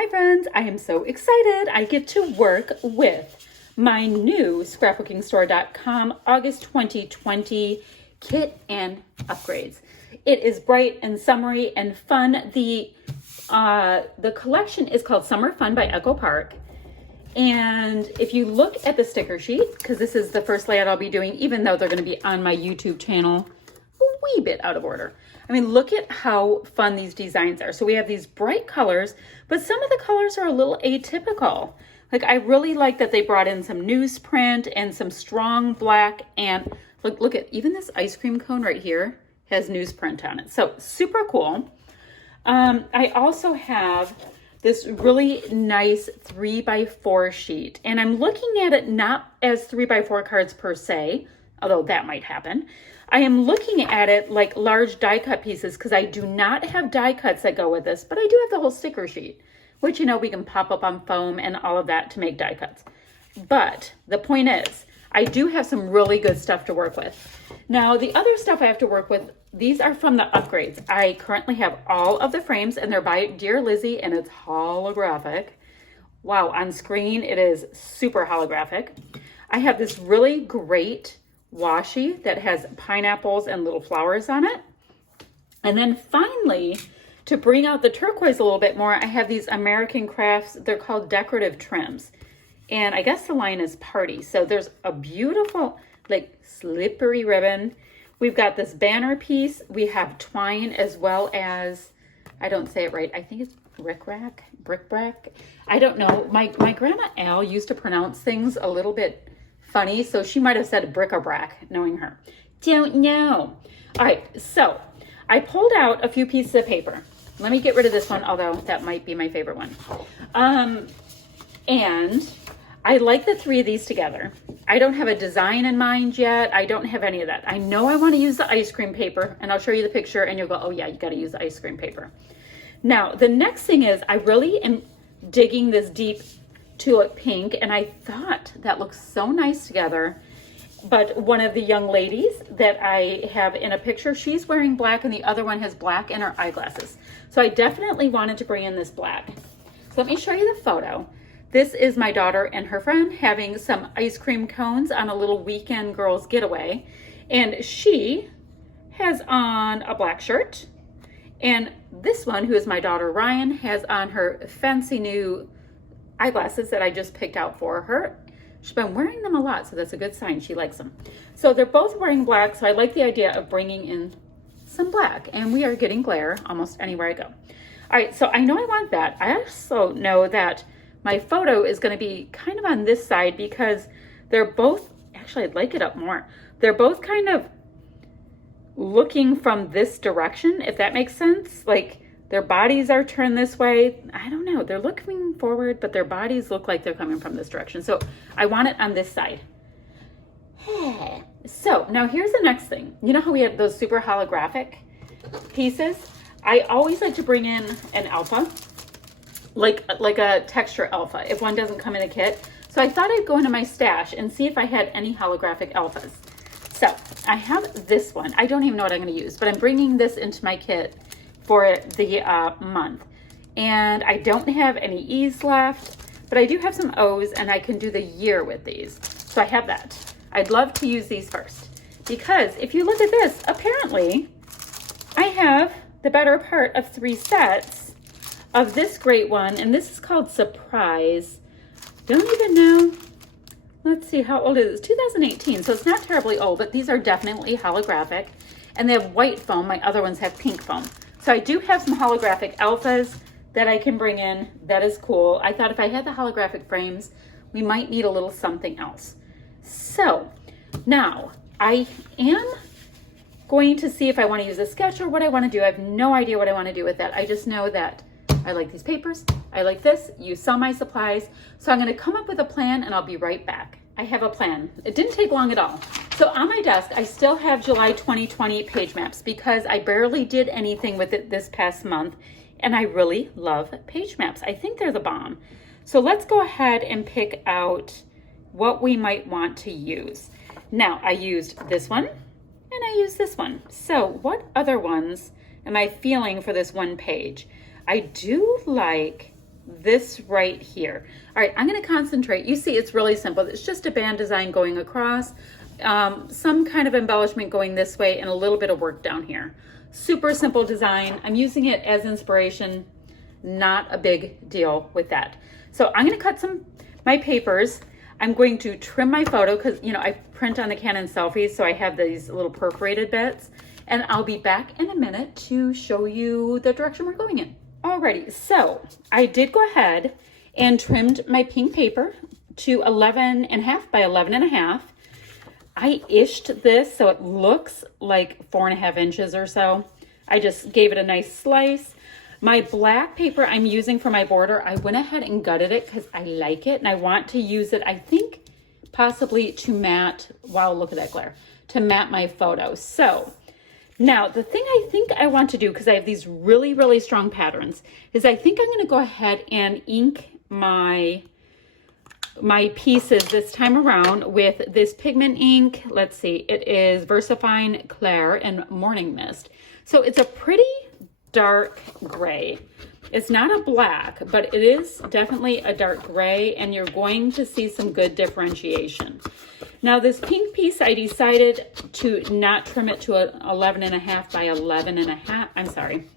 Hi friends, I am so excited. I get to work with my new scrapbookingstore.com August 2020 kit and upgrades. It is bright and summery and fun. The collection is called Summer Fun by Echo Park. And if you look at the sticker sheet, because this is the first layout I'll be doing, even though they're going to be on my YouTube channel a wee bit out of order. I mean, look at how fun these designs are. So we have these bright colors, but some of the colors are a little atypical. Like, I really like that they brought in some newsprint and some strong black, and look at even this ice cream cone right here has newsprint on it. So super cool. I also have this really nice 3x4 sheet, and I'm looking at it not as 3x4 cards per se, although that might happen. I am looking at it like large die cut pieces because I do not have die cuts that go with this, but I do have the whole sticker sheet, which, you know, we can pop up on foam and all of that to make die cuts. But the point is, I do have some really good stuff to work with. Now, the other stuff I have to work with, these are from the upgrades. I currently have all of the frames, and they're by Dear Lizzie, and it's holographic. Wow, on screen, it is super holographic. I have this really great washi that has pineapples and little flowers on it. And then finally, to bring out the turquoise a little bit more, I have these American Crafts. They're called decorative trims. And I guess the line is Party. So there's a beautiful, like, slippery ribbon. We've got this banner piece. We have twine as well as, I don't say it right, I think it's bric-a-brac. I don't know. My grandma Al used to pronounce things a little bit funny, so she might have said bric-a-brac, knowing her. Don't know. All right, so I pulled out a few pieces of paper. Let me get rid of this one, although that might be my favorite one. And I like the three of these together. I don't have a design in mind yet. I don't have any of that. I know I want to use the ice cream paper, and I'll show you the picture, and you'll go, oh yeah, you got to use the ice cream paper. Now, the next thing is I really am digging this deep tulip pink, and I thought that looks so nice together. But one of the young ladies that I have in a picture, she's wearing black, and the other one has black in her eyeglasses. So I definitely wanted to bring in this black. So let me show you the photo. This is my daughter and her friend having some ice cream cones on a little weekend girls getaway. And she has on a black shirt. And this one, who is my daughter Ryan, has on her fancy new eyeglasses that I just picked out for her. She's been wearing them a lot, so that's a good sign. She likes them. So they're both wearing black, so I like the idea of bringing in some black. And we are getting glare almost anywhere I go. All right, so I know I want that. I also know that my photo is going to be kind of on this side because they're both, actually I'd like it up more. They're both kind of looking from this direction, if that makes sense. Like, their bodies are turned this way. I don't know. They're looking forward, but their bodies look like they're coming from this direction. So I want it on this side. So now here's the next thing. You know how we have those super holographic pieces? I always like to bring in an alpha, like a texture alpha, if one doesn't come in a kit. So I thought I'd go into my stash and see if I had any holographic alphas. So I have this one. I don't even know what I'm going to use, but I'm bringing this into my kit for the month. And I don't have any E's left, but I do have some O's, and I can do the year with these. So I have that. I'd love to use these first, because if you look at this, apparently I have the better part of 3 sets of this great one, and this is called Surprise. Don't even know. Let's see, how old it is. 2018, so it's not terribly old, but these are definitely holographic, and they have white foam. My other ones have pink foam. So I do have some holographic alphas that I can bring in. That is cool. I thought if I had the holographic frames, we might need a little something else. So now I am going to see if I want to use a sketch or what I want to do. I have no idea what I want to do with that. I just know that I like these papers. I like this. You saw my supplies. So I'm going to come up with a plan, and I'll be right back. I have a plan. It didn't take long at all. So on my desk, I still have July 2020 page maps because I barely did anything with it this past month, and I really love page maps. I think they're the bomb. So let's go ahead and pick out what we might want to use. Now, I used this one, and I used this one. So what other ones am I feeling for this one page? I do like this right here. All right, I'm gonna concentrate. You see, it's really simple. It's just a band design going across, some kind of embellishment going this way, and a little bit of work down here. Super simple design. I'm using it as inspiration, not a big deal with that. So I'm gonna cut my papers. I'm going to trim my photo because, you know, I print on the Canon Selphies, so I have these little perforated bits, and I'll be back in a minute to show you the direction we're going in. Alrighty, so I did go ahead and trimmed my pink paper to 11.5 by 11.5. I ished this so it looks like 4.5 inches or so. I just gave it a nice slice. My black paper I'm using for my border, I went ahead and gutted it because I like it and I want to use it, I think, possibly to matte, wow, look at that glare, to matte my photo. So now the thing I think I want to do, because I have these really, really strong patterns, is I think I'm going to go ahead and ink my pieces this time around with this pigment ink. Let's see, it is VersaFine Clair and Morning Mist. So it's a pretty dark gray. It's not a black, but it is definitely a dark gray, and you're going to see some good differentiation. Now this pink piece, I decided to not trim it to 11.5 by 11.5. I'm sorry,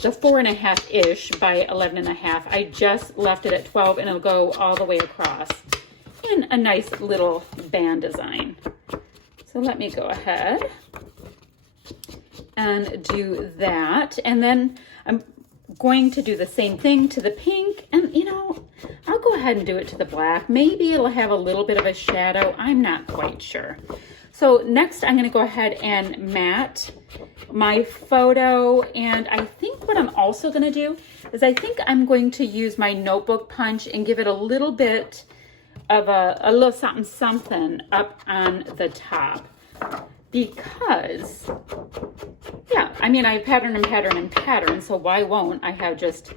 the 4.5-ish by 11.5. I just left it at 12, and it'll go all the way across in a nice little band design. So let me go ahead and do that, and then I'm going to do the same thing to the pink, and you know, I'll go ahead and do it to the black. Maybe it'll have a little bit of a shadow, I'm not quite sure. So next I'm going to go ahead and matte my photo, and I think what I'm also going to do is I think I'm going to use my notebook punch and give it a little bit of a little something up on the top. Because, yeah, I mean, I pattern and pattern and pattern, so why won't I have just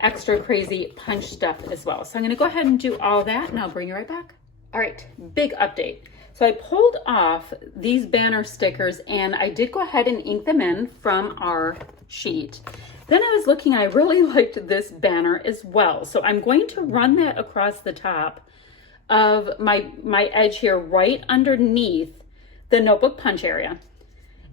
extra crazy punch stuff as well? So I'm gonna go ahead and do all that, and I'll bring you right back. All right, big update. So I pulled off these banner stickers, and I did go ahead and ink them in from our sheet. Then I was looking, I really liked this banner as well. So I'm going to run that across the top of my edge here, right underneath the notebook punch area.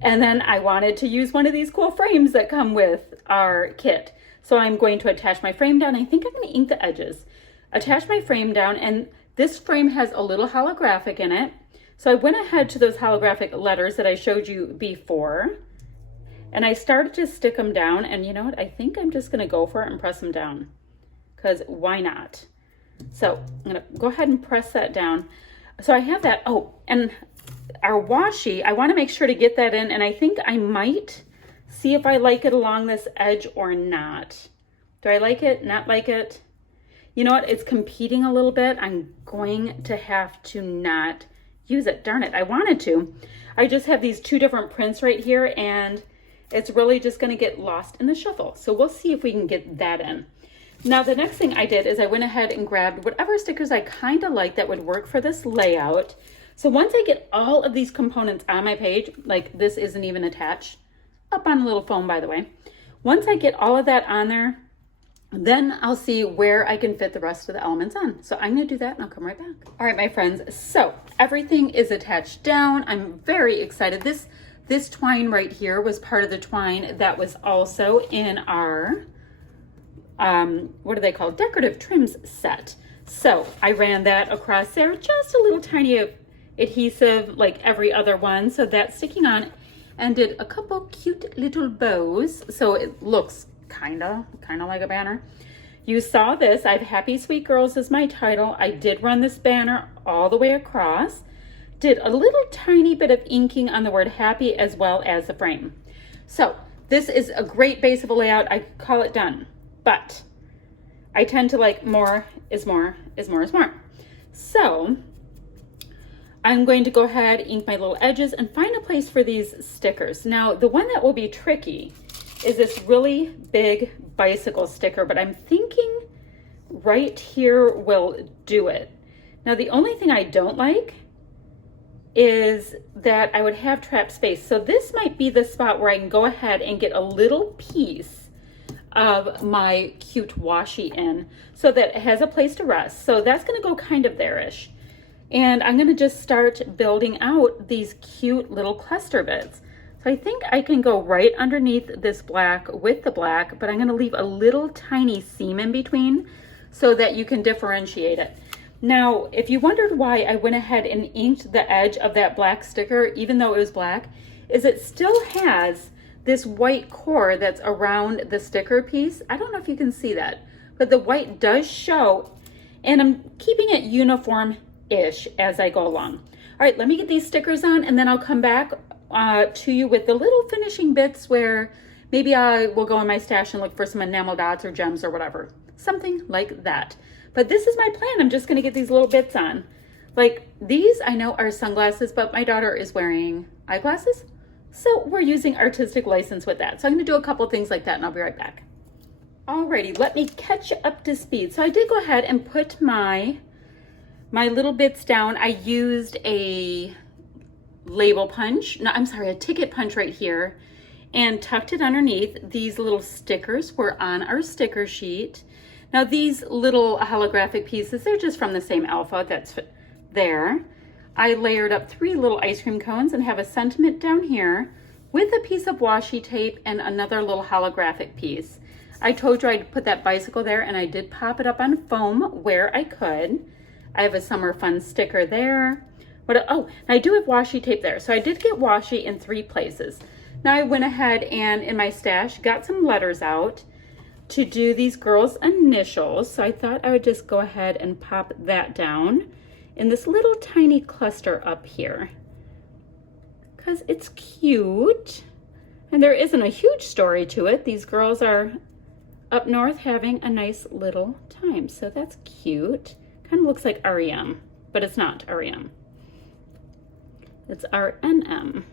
And then I wanted to use one of these cool frames that come with our kit. So I'm going to attach my frame down. I think I'm going to ink the edges. Attach my frame down, and this frame has a little holographic in it. So I went ahead to those holographic letters that I showed you before, and I started to stick them down, and you know what? I think I'm just going to go for it and press them down, because why not? So I'm going to go ahead and press that down. So I have that. Oh, and our washi, I want to make sure to get that in, and I think I might see if I like it along this edge or not. Do I like it? Not like it? You know what? It's competing a little bit. I'm going to have to not use it. Darn it, I wanted to. I just have these two different prints right here, and it's really just going to get lost in the shuffle. So we'll see if we can get that in. Now the next thing I did is I went ahead and grabbed whatever stickers I kind of like that would work for this layout. So once I get all of these components on my page, like this isn't even attached, up on a little foam by the way. Once I get all of that on there, then I'll see where I can fit the rest of the elements on. So I'm gonna do that and I'll come right back. All right, my friends, so everything is attached down. I'm very excited. This twine right here was part of the twine that was also in our, what are they called? Decorative trims set. So I ran that across there, just a little tiny adhesive like every other one, so that's sticking on, and did a couple cute little bows so it looks kind of like a banner. You saw this. I have Happy Sweet Girls as my title. I did run this banner all the way across, did a little tiny bit of inking on the word happy as well as the frame. So this is a great base of a layout. I call it done, but I tend to like more is more is more is more. So I'm going to go ahead, ink my little edges, and find a place for these stickers. Now, the one that will be tricky is this really big bicycle sticker, but I'm thinking right here will do it. Now, the only thing I don't like is that I would have trapped space. So this might be the spot where I can go ahead and get a little piece of my cute washi in so that it has a place to rest. So that's gonna go kind of there-ish. And I'm gonna just start building out these cute little cluster bits. So I think I can go right underneath this black with the black, but I'm gonna leave a little tiny seam in between so that you can differentiate it. Now, if you wondered why I went ahead and inked the edge of that black sticker, even though it was black, is it still has this white core that's around the sticker piece. I don't know if you can see that, but the white does show, and I'm keeping it uniform-ish as I go along. All right, let me get these stickers on, and then I'll come back to you with the little finishing bits where maybe I will go in my stash and look for some enamel dots or gems or whatever, something like that. But this is my plan. I'm just gonna get these little bits on. Like these I know are sunglasses, but my daughter is wearing eyeglasses. So we're using artistic license with that. So I'm gonna do a couple things like that and I'll be right back. Alrighty, let me catch you up to speed. So I did go ahead and put my little bits down. I used a label punch, no, I'm sorry, a ticket punch right here and tucked it underneath. These little stickers were on our sticker sheet. Now these little holographic pieces, they're just from the same alpha that's there. I layered up 3 little ice cream cones and have a sentiment down here with a piece of washi tape and another little holographic piece. I told you I'd put that bicycle there and I did pop it up on foam where I could. I have a summer fun sticker there. Oh, I do have washi tape there. So I did get washi in 3 places. Now I went ahead and in my stash got some letters out to do these girls' initials. So I thought I would just go ahead and pop that down in this little tiny cluster up here because it's cute and there isn't a huge story to it. These girls are up north having a nice little time, so that's cute. Kind of looks like REM, but it's not REM. It's RNM.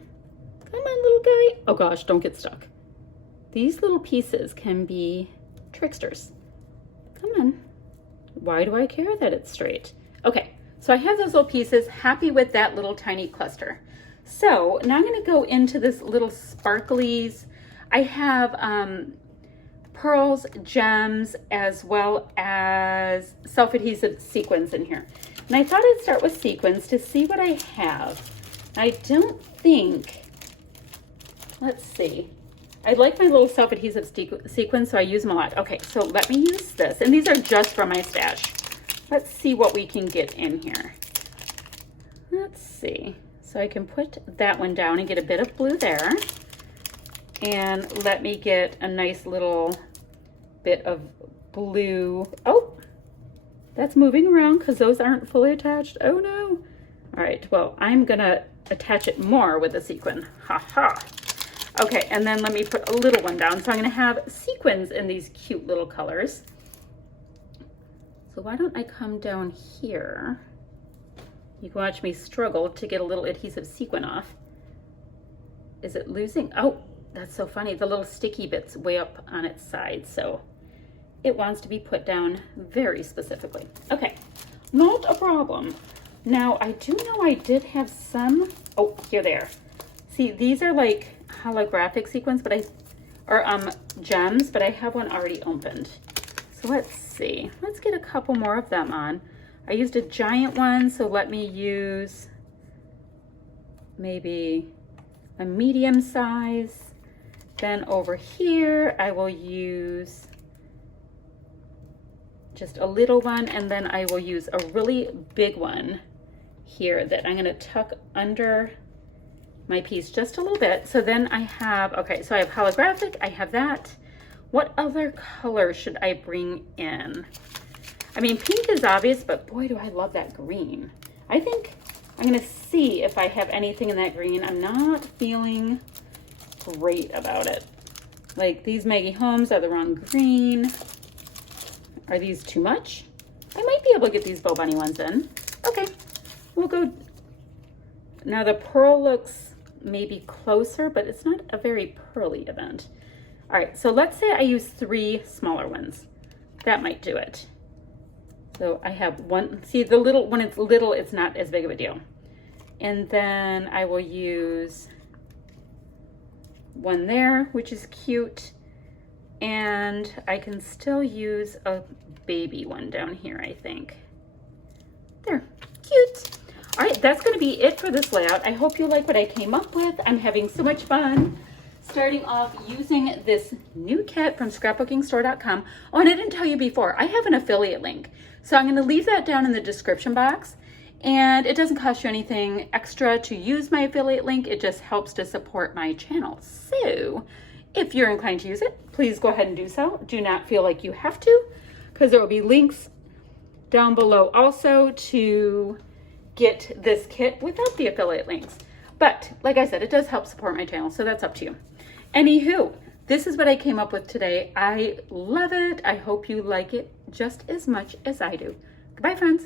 Come on, little guy. Oh gosh, don't get stuck. These little pieces can be tricksters. Come on. Why do I care that it's straight? Okay, so I have those little pieces. Happy with that little tiny cluster. So now I'm gonna go into this little sparklies. I have pearls, gems, as well as self-adhesive sequins in here. And I thought I'd start with sequins to see what I have. I don't think, let's see. I like my little self-adhesive sequins, so I use them a lot. Okay, so let me use this. And these are just from my stash. Let's see what we can get in here. Let's see. So I can put that one down and get a bit of blue there. And let me get a nice little bit of blue. Oh, that's moving around because those aren't fully attached. Oh no. All right, well, I'm gonna attach it more with a sequin. Ha ha. Okay, and then let me put a little one down. So I'm gonna have sequins in these cute little colors. So why don't I come down here? You can watch me struggle to get a little adhesive sequin off. Is it losing? Oh, that's so funny. The little sticky bit's way up on its side, so it wants to be put down very specifically. Okay, not a problem. Now, I do know I did have some, oh, here they are. See, these are like holographic sequins, but gems, but I have one already opened. So let's see. Let's get a couple more of them on. I used a giant one, so let me use maybe a medium size. Then over here, I will use just a little one, and then I will use a really big one here that I'm gonna tuck under my piece just a little bit. So then I have, okay, so I have holographic, I have that. What other color should I bring in? I mean, pink is obvious, but boy, do I love that green. I think I'm gonna see if I have anything in that green. I'm not feeling great about it. Like these Maggie Holmes are the wrong green. Are these too much? I might be able to get these Bo Bunny ones in. Okay, we'll go. Now the pearl looks maybe closer, but it's not a very pearly event. All right, so let's say I use 3 smaller ones. That might do it. So I have one, see the little, when it's little, it's not as big of a deal. And then I will use one there, which is cute. And I can still use a baby one down here, I think. There, cute. All right, that's gonna be it for this layout. I hope you like what I came up with. I'm having so much fun starting off using this new kit from scrapbookingstore.com. Oh, and I didn't tell you before, I have an affiliate link. So I'm gonna leave that down in the description box. And it doesn't cost you anything extra to use my affiliate link. It just helps to support my channel. So if you're inclined to use it, please go ahead and do so. Do not feel like you have to, because there will be links down below also to get this kit without the affiliate links. But like I said, it does help support my channel, so that's up to you. Anywho, this is what I came up with today. I love it. I hope you like it just as much as I do. Goodbye, friends.